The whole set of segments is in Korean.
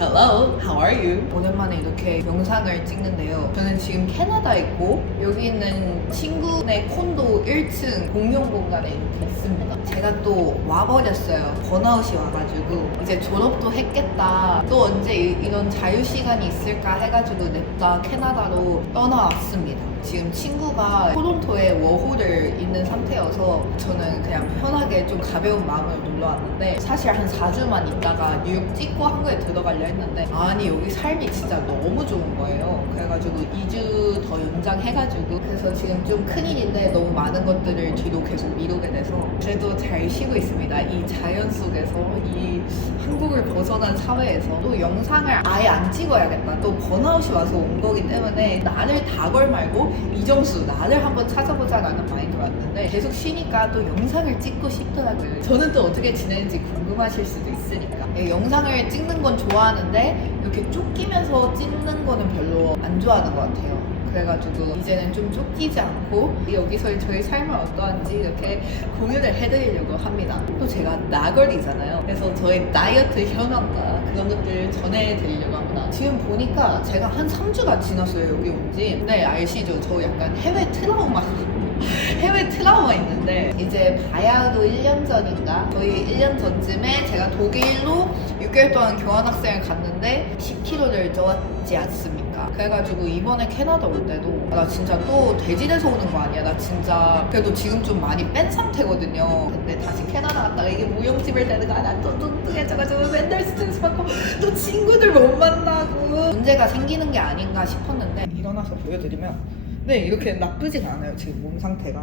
Hello, how are you? 오랜만에 이렇게 영상을 찍는데요. 저는 지금 캐나다에 있고 여기 있는 친구네 콘도 1층 공용 공간에 이렇게 있습니다. 제가 또 와버렸어요. 번아웃이 와가지고 이제 졸업도 했겠다. 또 언제 이- 이런 자유 시간이 있을까 해가지고 냅다 캐나다로 떠나왔습니다. 지금 친구가 토론토에 워홀을 있는 상태여서 저는 그냥 편하게 좀 가벼운 마음으로 놀러 왔는데 사실 한 4주만 있다가 뉴욕 찍고 한국에 들어가려 했는데 아니 여기 삶이 진짜 너무 좋은 거예요. 그래가지고 2주 더 연장해가지고 그래서 지금 좀 큰일인데 너무 많은 것들을 뒤로 계속 미루게 돼서 그래도 잘 쉬고 있습니다. 이 자연 속에서 이 한국 을 벗어난 사회에서 또 영상을 아예 안 찍어야겠다. 또 번아웃이 와서 온 거기 때문에 나를 다걸 말고 이정수 나를 한번 찾아보자라는 마인드로 왔는데 계속 쉬니까 또 영상을 찍고 싶더라고요. 저는 또 어떻게 지내는지 궁금하실 수도 있으니까 예, 영상을 찍는 건 좋아하는데 이렇게 쫓기면서 찍는 거는 별로 안 좋아하는 것 같아요. 그래가지고 이제는 좀 쫓기지 않고 여기서 저희 삶을 어떠한지 이렇게 공유를 해드리려고 합니다. 또 제가 나걸이잖아요. 그래서 저희 다이어트 현황과 그런 것들을 전해드리려고 합니다. 지금 보니까 제가 한 3주가 지났어요 여기 온지. 근데 아시죠? 저 약간 해외 트라우마 해외 트라우마 있는데 이제 바야흐로 1년 전인가 거의 1년 전쯤에 제가 독일로 6개월 동안 교환학생을 갔는데 10kg를 쪄왔지 않습니까? 그래가지고 이번에 캐나다 올 때도 아, 나 진짜 또 돼지돼서 오는 거 아니야? 나 진짜 그래도 지금 좀 많이 뺀 상태거든요. 근데 다시 캐나다 갔다가 이게 무용집을 되는 거야. 나또 뚱뚱해져가지고 맨날 스트레스 받고 또 친구들 못 만나고 문제가 생기는 게 아닌가 싶었는데 일어나서 보여드리면 네, 이렇게 나쁘지가 않아요. 지금 몸 상태가.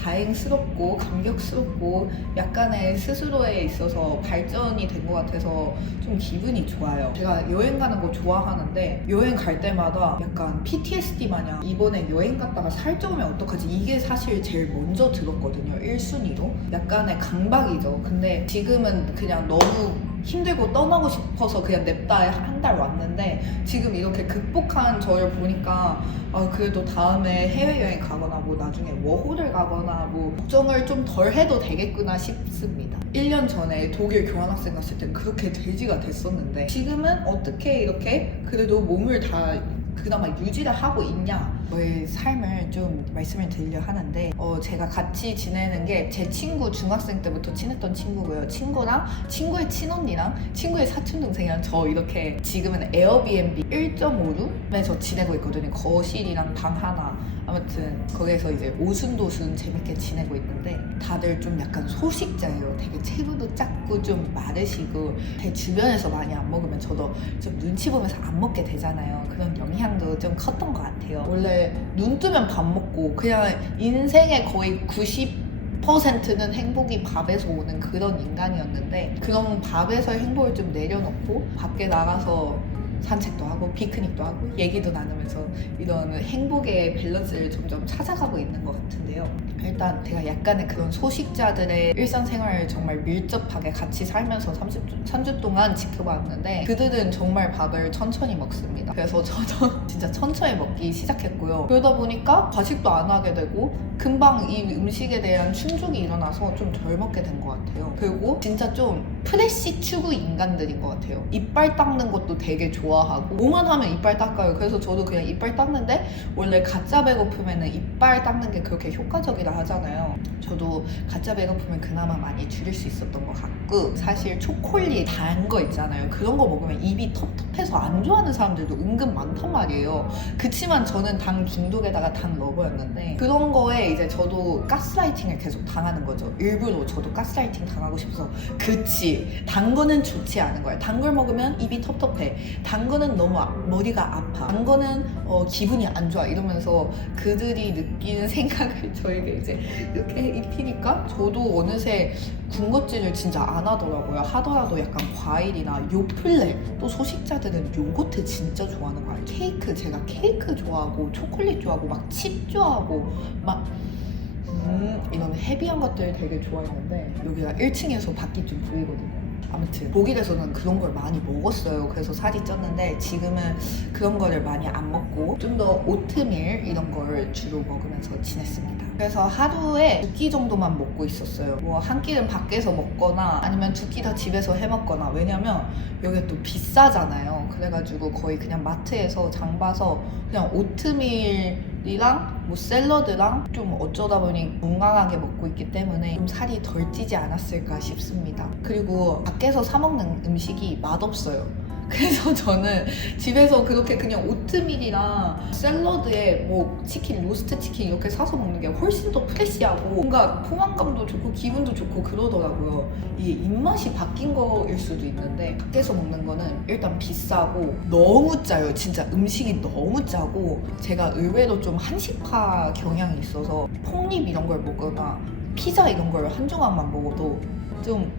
다행스럽고 감격스럽고 약간의 스스로에 있어서 발전이 된 것 같아서 좀 기분이 좋아요. 제가 여행 가는 거 좋아하는데 여행 갈 때마다 약간 PTSD 마냥 이번에 여행 갔다가 살쪄우면 어떡하지? 이게 사실 제일 먼저 들었거든요. 1순위로. 약간의 강박이죠. 근데 지금은 그냥 너무 힘들고 떠나고 싶어서 그냥 냅다 한 달 왔는데 지금 이렇게 극복한 저를 보니까 아, 그래도 다음에 해외여행 가거나 뭐 나중에 워홀을 가거나 뭐 걱정을 좀 덜 해도 되겠구나 싶습니다. 1년 전에 독일 교환학생 갔을 땐 그렇게 돼지가 됐었는데 지금은 어떻게 이렇게 그래도 몸을 다 그나마 유지를 하고 있냐 저의 삶을 좀 말씀을 드리려 하는데 어, 제가 같이 지내는 게 제 친구 중학생 때부터 친했던 친구고요 친구랑 친구의 친언니랑 친구의 사촌 동생이랑 저 이렇게 지금은 에어비앤비 1.5룸에서 지내고 있거든요 거실이랑 방 하나 아무튼 거기에서 이제 오순도순 재밌게 지내고 있는데 다들 좀 약간 소식자예요. 되게 체구도 작고 좀 마르시고 제 주변에서 많이 안 먹으면 저도 좀 눈치 보면서 안 먹게 되잖아요. 그런 영향도 좀 컸던 것 같아요. 원래 눈 뜨면 밥 먹고 그냥 인생의 거의 90 퍼센트는 행복이 밥에서 오는 그런 인간이었는데 그런 밥에서의 행복을 좀 내려놓고 밖에 나가서 산책도 하고 피크닉도 하고 얘기도 나누면서 이런 행복의 밸런스를 점점 찾아가고 있는 것 같은데요. 일단 제가 약간의 그런 소식자들의 일상생활을 정말 밀접하게 같이 살면서 30주, 3주 동안 지켜봤는데 그들은 정말 밥을 천천히 먹습니다. 그래서 저도 진짜 천천히 먹기 시작했고요. 그러다 보니까 과식도 안 하게 되고 금방 이 음식에 대한 충족이 일어나서 좀 덜 먹게 된 것 같아요. 그리고 진짜 좀 프레시 추구 인간들인 것 같아요. 이빨 닦는 것도 되게 좋아 하고 뭐만 하면 이빨 닦아요. 그래서 저도 그냥 이빨 닦는데 원래 가짜 배고프면 이빨 닦는 게 그렇게 효과적이라 하잖아요. 저도 가짜 배고프면 그나마 많이 줄일 수 있었던 것 같고 사실 초콜릿 단 거 있잖아요. 그런 거 먹으면 입이 텁텁해서 안 좋아하는 사람들도 은근 많단 말이에요. 그치만 저는 당 중독에다가 당 러버였는데 그런 거에 이제 저도 가스라이팅을 계속 당하는 거죠. 일부러 저도 가스라이팅 당하고 싶어서 그치 단 거는 좋지 않은 거예요. 단 걸 먹으면 입이 텁텁해. 단 거는 너무 아- 머리가 아파. 단 거는 어, 기분이 안 좋아 이러면서 그들이 느끼는 생각을 저에게 이제 이렇게 입히니까 저도 어느새 군것질을 진짜 안 하더라고요. 하더라도 약간 과일이나 요플레 또 소식자들은 요거트 진짜 좋아하는 거예요. 케이크 제가 케이크 좋아하고 초콜릿 좋아하고 막 칩 좋아하고 막 음, 이런 헤비한 것들 되게 좋아했는데 여기가 1층에서 밖이 좀 보이거든요. 아무튼 독일에서는 그런 걸 많이 먹었어요. 그래서 살이 쪘는데 지금은 그런 거를 많이 안 먹고 좀 더 오트밀 이런 걸 주로 먹으면서 지냈습니다. 그래서 하루에 두 끼 정도만 먹고 있었어요. 뭐 한 끼는 밖에서 먹거나 아니면 두 끼 다 집에서 해 먹거나 왜냐면 여기 또 비싸잖아요. 그래가지고 거의 그냥 마트에서 장 봐서 그냥 오트밀 이랑 뭐 샐러드랑 좀 어쩌다 보니 건강하게 먹고 있기 때문에 좀 살이 덜 찌지 않았을까 싶습니다. 그리고 밖에서 사 먹는 음식이 맛없어요. 그래서 저는 집에서 그렇게 그냥 오트밀이랑 샐러드에 뭐 치킨, 로스트 치킨 이렇게 사서 먹는 게 훨씬 더 프레시하고 뭔가 포만감도 좋고 기분도 좋고 그러더라고요. 이게 입맛이 바뀐 거일 수도 있는데 밖에서 먹는 거는 일단 비싸고 너무 짜요. 진짜 음식이 너무 짜고 제가 의외로 좀 한식파 경향이 있어서 폭립 이런 걸 먹거나 피자 이런 걸한 조각만 먹어도 좀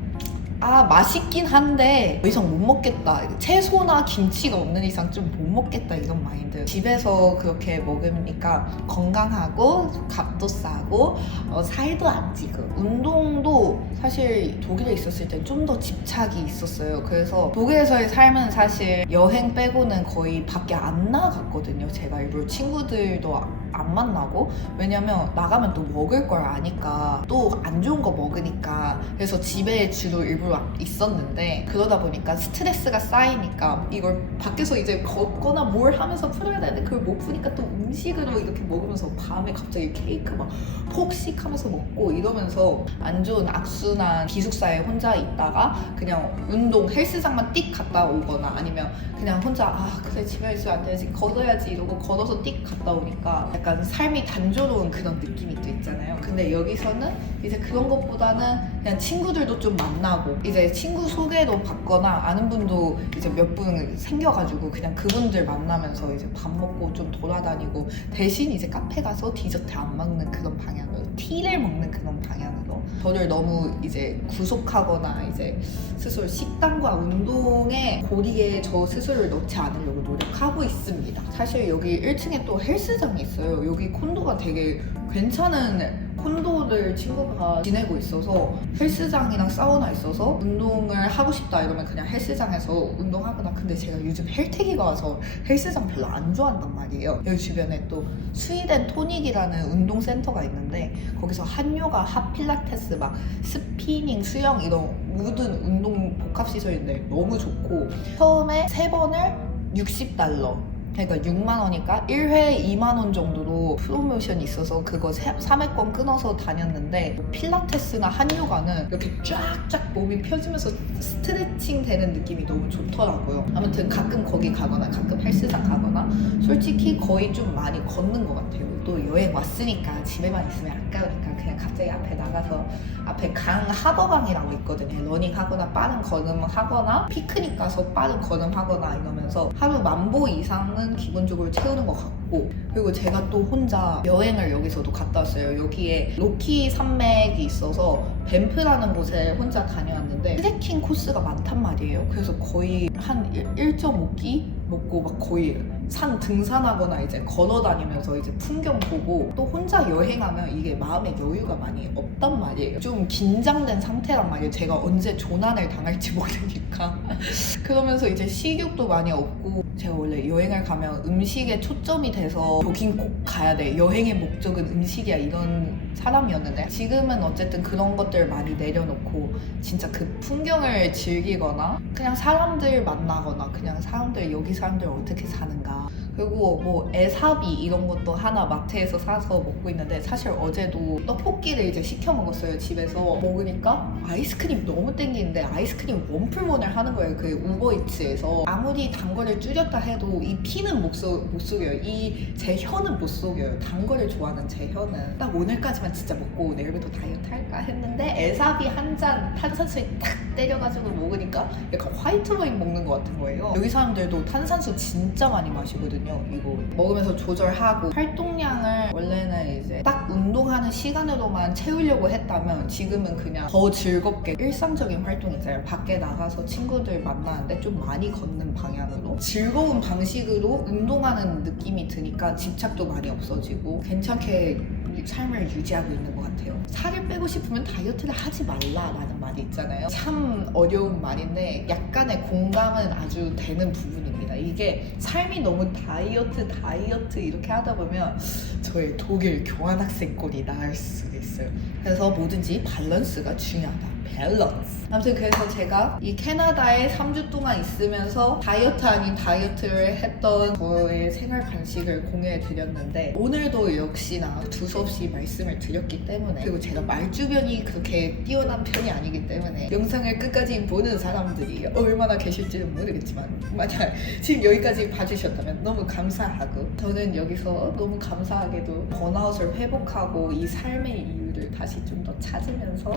아 맛있긴 한데 더 이상 못 먹겠다. 채소나 김치가 없는 이상 좀 못 먹겠다 이런 마인드. 집에서 그렇게 먹으니까 건강하고 값도 싸고 어, 살도 안 찌고. 운동도 사실 독일에 있었을 때 좀 더 집착이 있었어요. 그래서 독일에서의 삶은 사실 여행 빼고는 거의 밖에 안 나갔거든요. 제가 일부러 친구들도 안 만나고. 왜냐면 나가면 또 먹을 걸 아니까. 또 안 좋은 거 먹으니까. 그래서 집에 주로 일부러 있었는데 그러다 보니까 스트레스가 쌓이니까 이걸 밖에서 이제 걷거나 뭘 하면서 풀어야 되는데 그걸 못 푸니까 또 음식으로 이렇게 먹으면서 밤에 갑자기 케이크 막 폭식하면서 먹고 이러면서 안 좋은 악순환 기숙사에 혼자 있다가 그냥 운동 헬스장만 띡 갔다 오거나 아니면 그냥 혼자 아 그래 집에 있으면 안 되지 걷어야지 이러고 걸어서 띡 갔다 오니까 약간 삶이 단조로운 그런 느낌이 또 있잖아요. 근데 여기서는 이제 그런 것보다는 그냥 친구들도 좀 만나고 이제 친구 소개도 받거나 아는 분도 이제 몇 분 생겨가지고 그냥 그분들 만나면서 이제 밥 먹고 좀 돌아다니고 대신 이제 카페 가서 디저트 안 먹는 그런 방향으로 티를 먹는 그런 방향으로 저를 너무 이제 구속하거나 이제 스스로 식단과 운동의 고리에 저 스스로를 넣지 않으려고 노력하고 있습니다. 사실 여기 1층에 또 헬스장이 있어요. 여기 콘도가 되게 괜찮은 콘도를 친구가 지내고 있어서 헬스장이랑 사우나 있어서 운동을 하고 싶다 이러면 그냥 헬스장에서 운동하거나. 근데 제가 요즘 헬태기가 와서 헬스장 별로 안 좋아한단 말이에요. 여기 주변에 또 스위덴 토닉이라는 운동센터가 있는데 거기서 한요가 핫필라테스 막 스피닝 수영 이런 모든 운동 복합시설인데 너무 좋고. 처음에 세 번을 60달러 그러니까 6만 원이니까 1회 2만 원 정도로 프로모션이 있어서 그거 3회권 끊어서 다녔는데 필라테스나 한요가는 이렇게 쫙쫙 몸이 펴지면서 스트레칭 되는 느낌이 너무 좋더라고요. 아무튼 가끔 거기 가거나 가끔 헬스장 가거나 솔직히 거의 좀 많이 걷는 것 같아요. 또 여행 왔으니까 집에만 있으면 아까우니까 그냥 갑자기 앞에 나가서 앞에 강 하버강이라고 있거든요. 러닝 하거나 빠른 걸음 하거나 피크닉 가서 빠른 걸음 하거나 이러면서 하루 만보 이상은 기본적으로 채우는 것 같고 그리고 제가 또 혼자 여행을 여기서도 갔다 왔어요. 여기에 로키 산맥이 있어서 뱀프라는 곳에 혼자 다녀왔는데 트레킹 코스가 많단 말이에요. 그래서 거의 한 1.5끼 먹고 막 거의 산 등산하거나 이제 걸어 다니면서 이제 풍경 보고 또 혼자 여행하면 이게 마음의 여유가 많이 없단 말이에요. 좀 긴장된 상태란 말이에요. 제가 언제 조난을 당할지 모르니까. 그러면서 이제 식욕도 많이 없고 제가 원래 여행을 가면 음식에 초점이 돼서 여긴 꼭 가야 돼. 여행의 목적은 음식이야 이런 사람이었는데 지금은 어쨌든 그런 것들 많이 내려놓고 진짜 그 풍경을 즐기거나 그냥 사람들 만나거나 그냥 사람들 여기 사람들 어떻게 사는가 그리고 뭐 에사비 이런 것도 하나 마트에서 사서 먹고 있는데 사실 어제도 떡볶이를 이제 시켜 먹었어요 집에서. 먹으니까 아이스크림 너무 땡기는데 아이스크림 원풀원을 하는 거예요 그 우버이츠에서. 아무리 단 거를 줄였다 해도 이 피는 못, 속, 못 속여요. 이 제 혀는 못 속여요. 단 거를 좋아하는 제 혀는 딱 오늘까지만 진짜 먹고 내일부터 다이어트 할까 했는데 에사비 한 잔 탄산수에 탁 때려가지고 먹으니까 약간 화이트 와인 먹는 것 같은 거예요. 여기 사람들도 탄산수 진짜 많이 마시거든요 이거 먹으면서 조절하고 활동량을 원래는 이제 딱 운동하는 시간으로만 채우려고 했다면 지금은 그냥 더 즐겁게 일상적인 활동 있잖아요 밖에 나가서 친구들 만나는데 좀 많이 걷는 방향으로 즐거운 방식으로 운동하는 느낌이 드니까 집착도 많이 없어지고 괜찮게 삶을 유지하고 있는 것 같아요. 살을 빼고 싶으면 다이어트를 하지 말라라는 말이 있잖아요. 참 어려운 말인데 약간의 공감은 아주 되는 부분입니다. 이게 삶이 너무 다이어트 다이어트 이렇게 하다 보면 저의 독일 교환학생 꼴이 나을 수가 있어요. 그래서 뭐든지 밸런스가 중요하다. 밸런스. 아무튼 그래서 제가 이 캐나다에 3주 동안 있으면서 다이어트 아닌 다이어트를 했던 저의 생활 방식을 공유해 드렸는데 오늘도 역시나 두서없이 말씀을 드렸기 때문에 그리고 제가 말주변이 그렇게 뛰어난 편이 아니기 때문에 영상을 끝까지 보는 사람들이 얼마나 계실지는 모르겠지만 만약 지금 여기까지 봐주셨다면 너무 감사하고 저는 여기서 너무 감사하게도 번아웃을 회복하고 이 삶의 이유를 다시 좀 더 찾으면서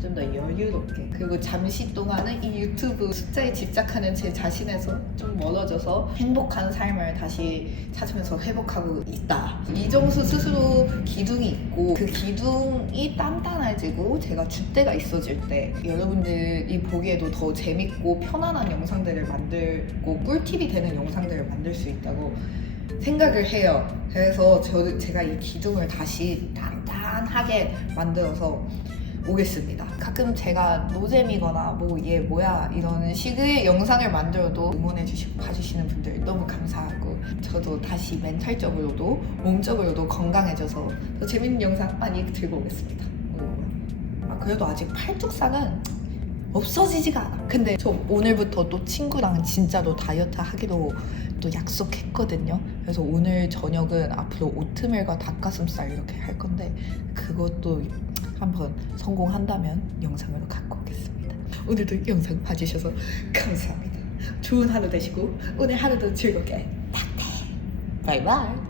좀 더 여유롭게 그리고 잠시 동안은 이 유튜브 숫자에 집착하는 제 자신에서 좀 멀어져서 행복한 삶을 다시 찾으면서 회복하고 있다. 이정수 스스로 기둥이 있고 그 기둥이 단단해지고 제가 줏대가 있어질 때 여러분들이 보기에도 더 재밌고 편안한 영상들을 만들고 꿀팁이 되는 영상들을 만들 수 있다고 생각을 해요. 그래서 저, 제가 이 기둥을 다시 단단하게 만들어서 오겠습니다. 가끔 제가 노잼이거나 뭐 얘 뭐야 이런 식의 영상을 만들어도 응원해 주시고 봐주시는 분들 너무 감사하고 저도 다시 멘탈적으로도 몸적으로도 건강해져서 더 재밌는 영상 많이 들고 오겠습니다. 음. 아, 그래도 아직 팔뚝살은 없어지지가 않아. 근데 저 오늘부터 또 친구랑 진짜로 다이어트 하기로 또 약속했거든요. 그래서 오늘 저녁은 앞으로 오트밀과 닭가슴살 이렇게 할 건데 그것도 한번 성공한다면 영상으로 갖고 오겠습니다. 오늘도 영상 봐주셔서 감사합니다. 좋은 하루 되시고 오늘 하루도 즐겁게 바이바이